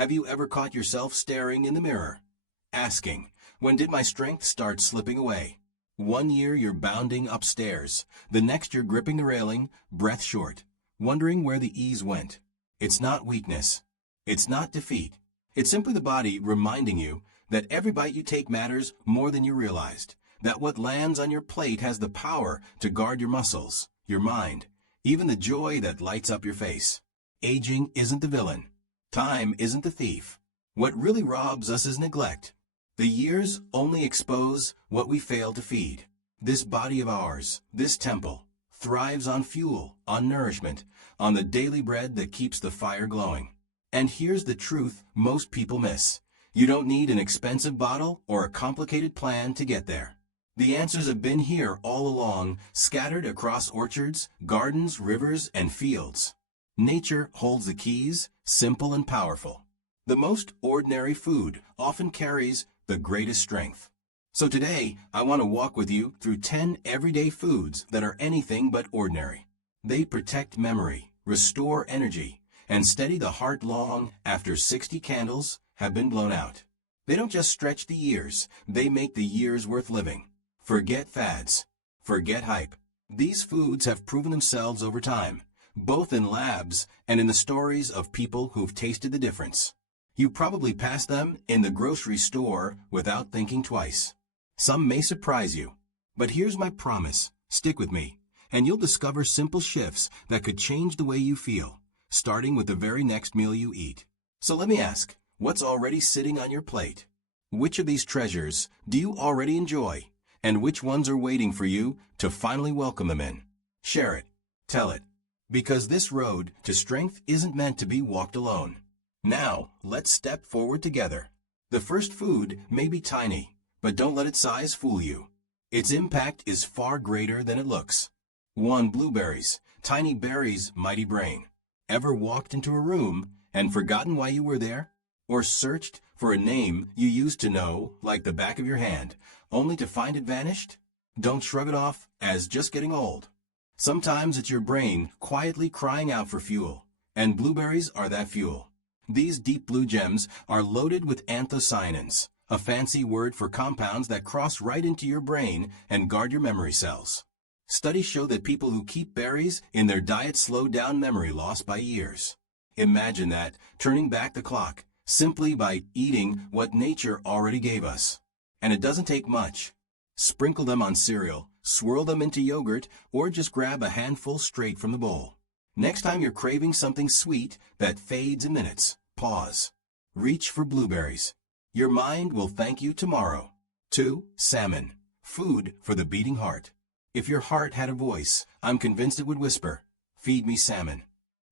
Have you ever caught yourself staring in the mirror, asking, when did my strength start slipping away? One year you're bounding upstairs, the next you're gripping the railing, breath short, wondering where the ease went. It's not weakness. It's not defeat. It's simply the body reminding you that every bite you take matters more than you realized, that what lands on your plate has the power to guard your muscles, your mind, even the joy that lights up your face. Aging isn't the villain. Time isn't the thief. What really robs us is neglect. The years only expose what we fail to feed. This body of ours, this temple, thrives on fuel, on nourishment, on the daily bread that keeps the fire glowing. And here's the truth most people miss. You don't need an expensive bottle or a complicated plan to get there. The answers have been here all along, scattered across orchards, gardens, rivers, and fields. Nature holds the keys, simple and powerful. The most ordinary food often carries the greatest strength. So today, I want to walk with you through 10 everyday foods that are anything but ordinary. They protect memory, restore energy, and steady the heart long after 60 candles have been blown out. They don't just stretch the years, they make the years worth living. Forget fads. Forget hype. These foods have proven themselves over time, both in labs and in the stories of people who've tasted the difference. You probably passed them in the grocery store without thinking twice. Some may surprise you, but here's my promise. Stick with me, and you'll discover simple shifts that could change the way you feel, starting with the very next meal you eat. So let me ask, what's already sitting on your plate? Which of these treasures do you already enjoy, and which ones are waiting for you to finally welcome them in? Share it. Tell it. Because this road to strength isn't meant to be walked alone. Now, let's step forward together. The first food may be tiny, but don't let its size fool you. Its impact is far greater than it looks. 1. Blueberries. Tiny berries, mighty brain. Ever walked into a room and forgotten why you were there? Or searched for a name you used to know, like the back of your hand, only to find it vanished? Don't shrug it off as just getting old. Sometimes it's your brain quietly crying out for fuel, and blueberries are that fuel. These deep blue gems are loaded with anthocyanins, a fancy word for compounds that cross right into your brain and guard your memory cells. Studies show that people who keep berries in their diet slow down memory loss by years. Imagine that, turning back the clock, simply by eating what nature already gave us. And it doesn't take much. Sprinkle them on cereal, swirl them into yogurt, or just grab a handful straight from the bowl. Next time you're craving something sweet that fades in minutes, pause. Reach for blueberries. Your mind will thank you tomorrow. 2. Salmon. Food for the beating heart. If your heart had a voice, I'm convinced it would whisper, "Feed me salmon."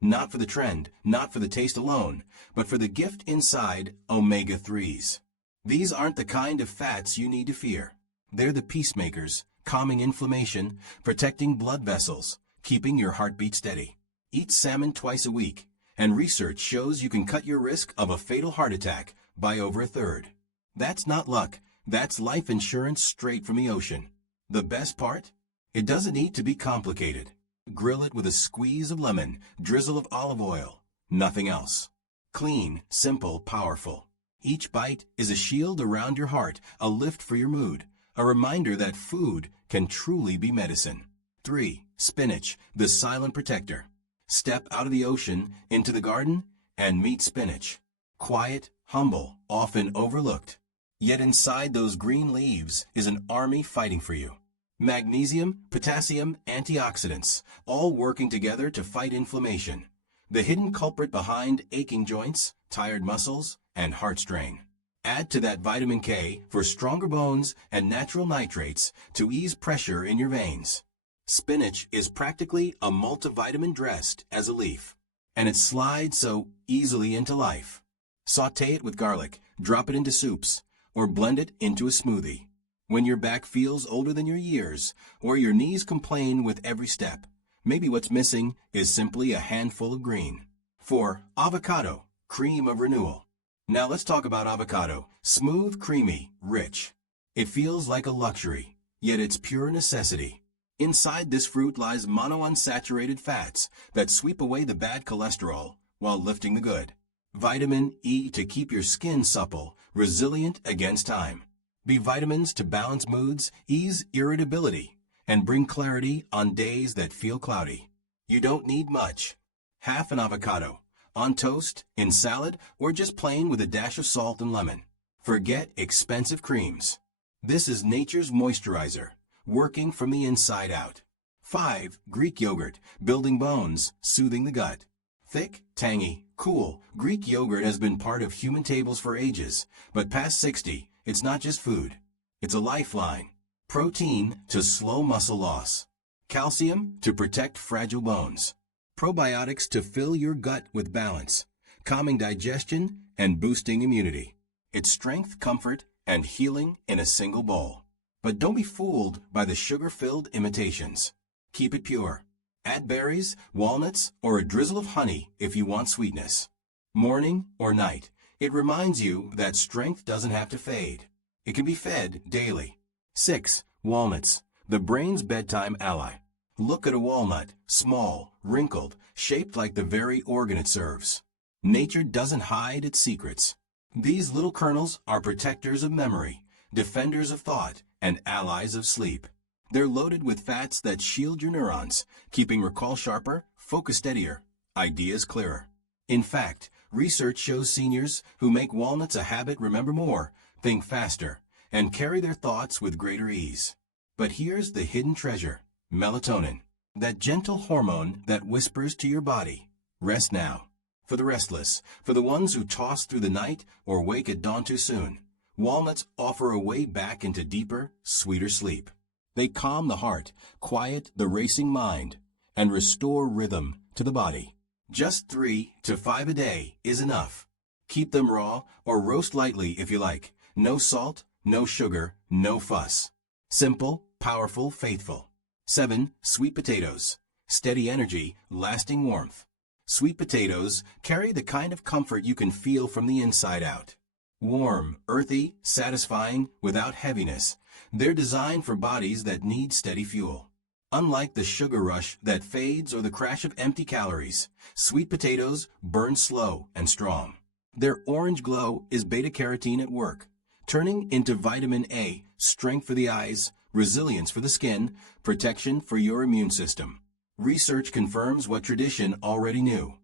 Not for the trend, not for the taste alone, but for the gift inside, omega-3s. These aren't the kind of fats you need to fear. They're the peacemakers, calming inflammation, protecting blood vessels, keeping your heartbeat steady. Eat salmon twice a week, and research shows you can cut your risk of a fatal heart attack by over a third. That's not luck, that's life insurance straight from the ocean. The best part? It doesn't need to be complicated. Grill it with a squeeze of lemon, drizzle of olive oil, nothing else. Clean, simple, powerful. Each bite is a shield around your heart, a lift for your mood, a reminder that food can truly be medicine. 3. Spinach, the silent protector. Step out of the ocean into the garden and meet spinach. Quiet, humble, often overlooked. Yet inside those green leaves is an army fighting for you. Magnesium, potassium, antioxidants, all working together to fight inflammation. The hidden culprit behind aching joints, tired muscles, and heart strain. Add to that vitamin K for stronger bones and natural nitrates to ease pressure in your veins. Spinach is practically a multivitamin dressed as a leaf, and it slides so easily into life. Sauté it with garlic, drop it into soups, or blend it into a smoothie. When your back feels older than your years, or your knees complain with every step, maybe what's missing is simply a handful of green. 4. Avocado, cream of renewal. Now let's talk about avocado. Smooth, creamy, rich. It feels like a luxury, yet it's pure necessity. Inside this fruit lies monounsaturated fats that sweep away the bad cholesterol while lifting the good. Vitamin E to keep your skin supple, resilient against time. B vitamins to balance moods, ease irritability, and bring clarity on days that feel cloudy. You don't need much. Half an avocado, on toast, in salad, or just plain with a dash of salt and lemon. Forget expensive creams. This is nature's moisturizer, working from the inside out. 5. Greek yogurt, building bones, soothing the gut. Thick, tangy, cool, Greek yogurt has been part of human tables for ages, but past 60, it's not just food. It's a lifeline. Protein to slow muscle loss. Calcium to protect fragile bones. Probiotics to fill your gut with balance, calming digestion and boosting immunity. It's strength, comfort, and healing in a single bowl. But don't be fooled by the sugar-filled imitations. Keep it pure. Add berries, walnuts, or a drizzle of honey if you want sweetness. Morning or night, it reminds you that strength doesn't have to fade. It can be fed daily. 6. Walnuts, the brain's bedtime ally. Look at a walnut, small, wrinkled, shaped like the very organ it serves. Nature doesn't hide its secrets. These little kernels are protectors of memory, defenders of thought, and allies of sleep. They're loaded with fats that shield your neurons, keeping recall sharper, focus steadier, ideas clearer. In fact, research shows seniors who make walnuts a habit remember more, think faster, and carry their thoughts with greater ease. But here's the hidden treasure, melatonin, that gentle hormone that whispers to your body, rest now. For the restless, for the ones who toss through the night or wake at dawn too soon, walnuts offer a way back into deeper, sweeter sleep. They calm the heart, quiet the racing mind, and restore rhythm to the body. Just 3 to 5 a day is enough. Keep them raw or roast lightly if you like. No salt, no sugar, no fuss. Simple, powerful, faithful. 7. Sweet potatoes. Steady energy, lasting warmth. Sweet potatoes carry the kind of comfort you can feel from the inside out. Warm, earthy, satisfying, without heaviness. They're designed for bodies that need steady fuel. Unlike the sugar rush that fades or the crash of empty calories, sweet potatoes burn slow and strong. Their orange glow is beta-carotene at work, turning into vitamin A, strength for the eyes, resilience for the skin, protection for your immune system. Research confirms what tradition already knew.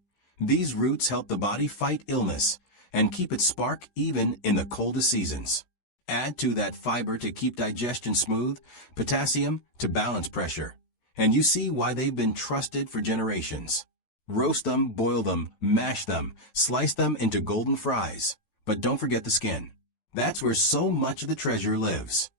These roots help the body fight illness and keep its spark even in the coldest seasons. Add to that fiber to keep digestion smooth, potassium to balance pressure, and you see why they've been trusted for generations. Roast them, boil them, mash them, slice them into golden fries. But don't forget the skin. That's where so much of the treasure lives.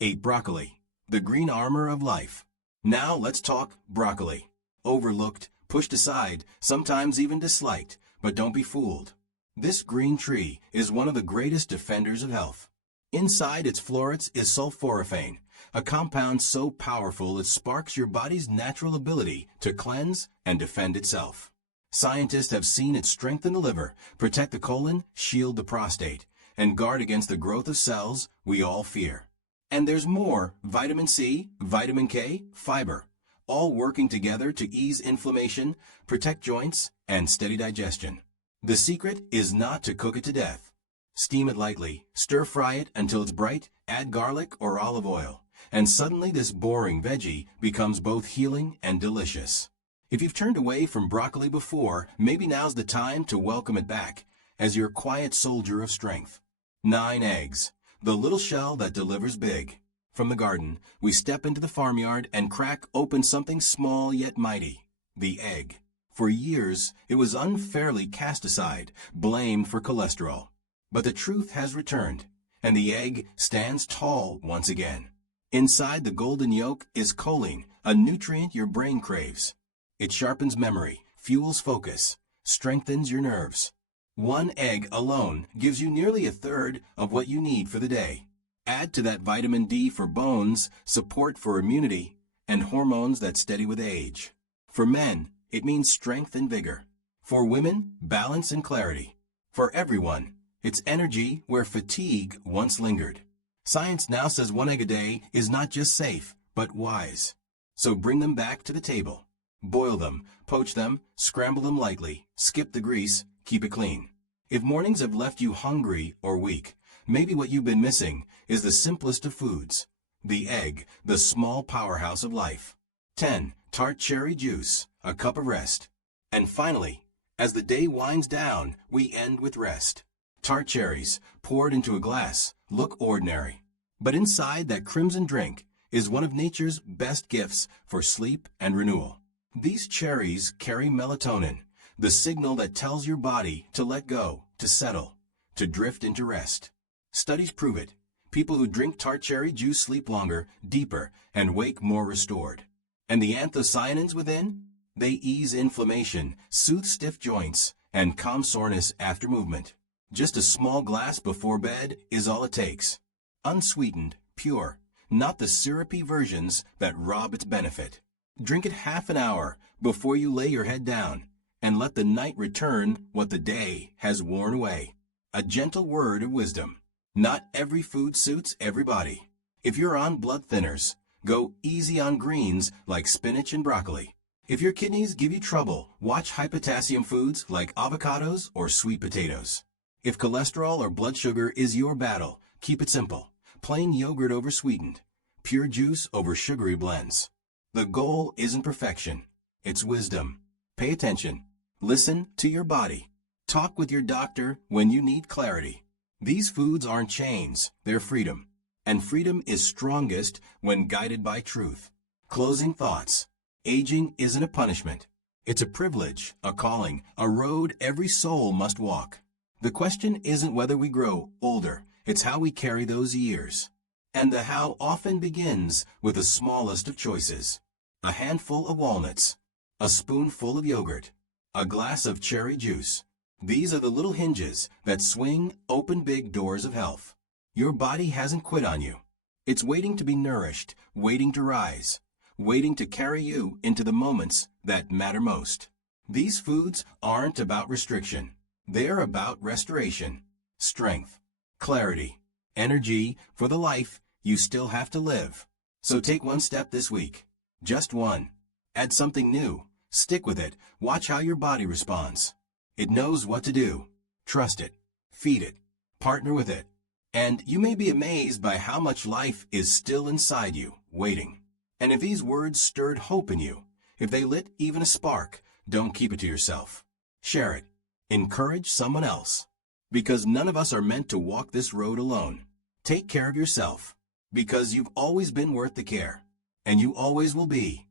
8. Broccoli, the green armor of life. Now let's talk broccoli. Overlooked, pushed aside, sometimes even disliked, but don't be fooled. This green tree is one of the greatest defenders of health. Inside its florets is sulforaphane, a compound so powerful it sparks your body's natural ability to cleanse and defend itself. Scientists have seen it strengthen the liver, protect the colon, shield the prostate, and guard against the growth of cells we all fear. And there's more: vitamin C, vitamin K, fiber, all working together to ease inflammation, protect joints, and steady digestion. The secret is not to cook it to death. Steam it lightly, stir-fry it until it's bright, add garlic or olive oil, and suddenly this boring veggie becomes both healing and delicious. If you've turned away from broccoli before, maybe now's the time to welcome it back as your quiet soldier of strength. 9 eggs, the little shell that delivers big. From the garden, we step into the farmyard and crack open something small yet mighty, the egg. For years, it was unfairly cast aside, blamed for cholesterol. But the truth has returned, and the egg stands tall once again. Inside the golden yolk is choline, a nutrient your brain craves. It sharpens memory, fuels focus, strengthens your nerves. 1 egg alone gives you nearly a third of what you need for the day. Add to that vitamin D for bones, support for immunity, and hormones that steady with age. For men, it means strength and vigor. For women, balance and clarity. For everyone, it's energy where fatigue once lingered. Science now says 1 egg a day is not just safe, but wise. So bring them back to the table. Boil them, poach them, scramble them lightly, skip the grease, keep it clean. If mornings have left you hungry or weak, maybe what you've been missing is the simplest of foods, the egg, the small powerhouse of life. 10. Tart cherry juice, a cup of rest. And finally, as the day winds down, we end with rest. Tart cherries, poured into a glass, look ordinary. But inside that crimson drink is one of nature's best gifts for sleep and renewal. These cherries carry melatonin, the signal that tells your body to let go, to settle, to drift into rest. Studies prove it. People who drink tart cherry juice sleep longer, deeper, and wake more restored. And the anthocyanins within? They ease inflammation, soothe stiff joints, and calm soreness after movement. Just a small glass before bed is all it takes. Unsweetened, pure, not the syrupy versions that rob its benefit. Drink it half an hour before you lay your head down, and let the night return what the day has worn away. A gentle word of wisdom. Not every food suits everybody. If you're on blood thinners, go easy on greens like spinach and broccoli. If your kidneys give you trouble, watch high potassium foods like avocados or sweet potatoes. If cholesterol or blood sugar is your battle, keep it simple. Plain yogurt over sweetened, pure juice over sugary blends. The goal isn't perfection, it's wisdom. Pay attention. Listen to your body. Talk with your doctor when you need clarity. These foods aren't chains, they're freedom. And freedom is strongest when guided by truth. Closing thoughts. Aging isn't a punishment. It's a privilege, a calling, a road every soul must walk. The question isn't whether we grow older, it's how we carry those years. And the how often begins with the smallest of choices. A handful of walnuts, a spoonful of yogurt, a glass of cherry juice. These are the little hinges that swing open big doors of health. Your body hasn't quit on you. It's waiting to be nourished, waiting to rise, waiting to carry you into the moments that matter most. These foods aren't about restriction. They're about restoration, strength, clarity, energy for the life you still have to live. So take one step this week. Just one. Add something new. Stick with it. Watch how your body responds. It knows what to do. Trust it. Feed it. Partner with it. And you may be amazed by how much life is still inside you, waiting. And if these words stirred hope in you, if they lit even a spark, don't keep it to yourself. Share it. Encourage someone else. Because none of us are meant to walk this road alone. Take care of yourself. Because you've always been worth the care. And you always will be.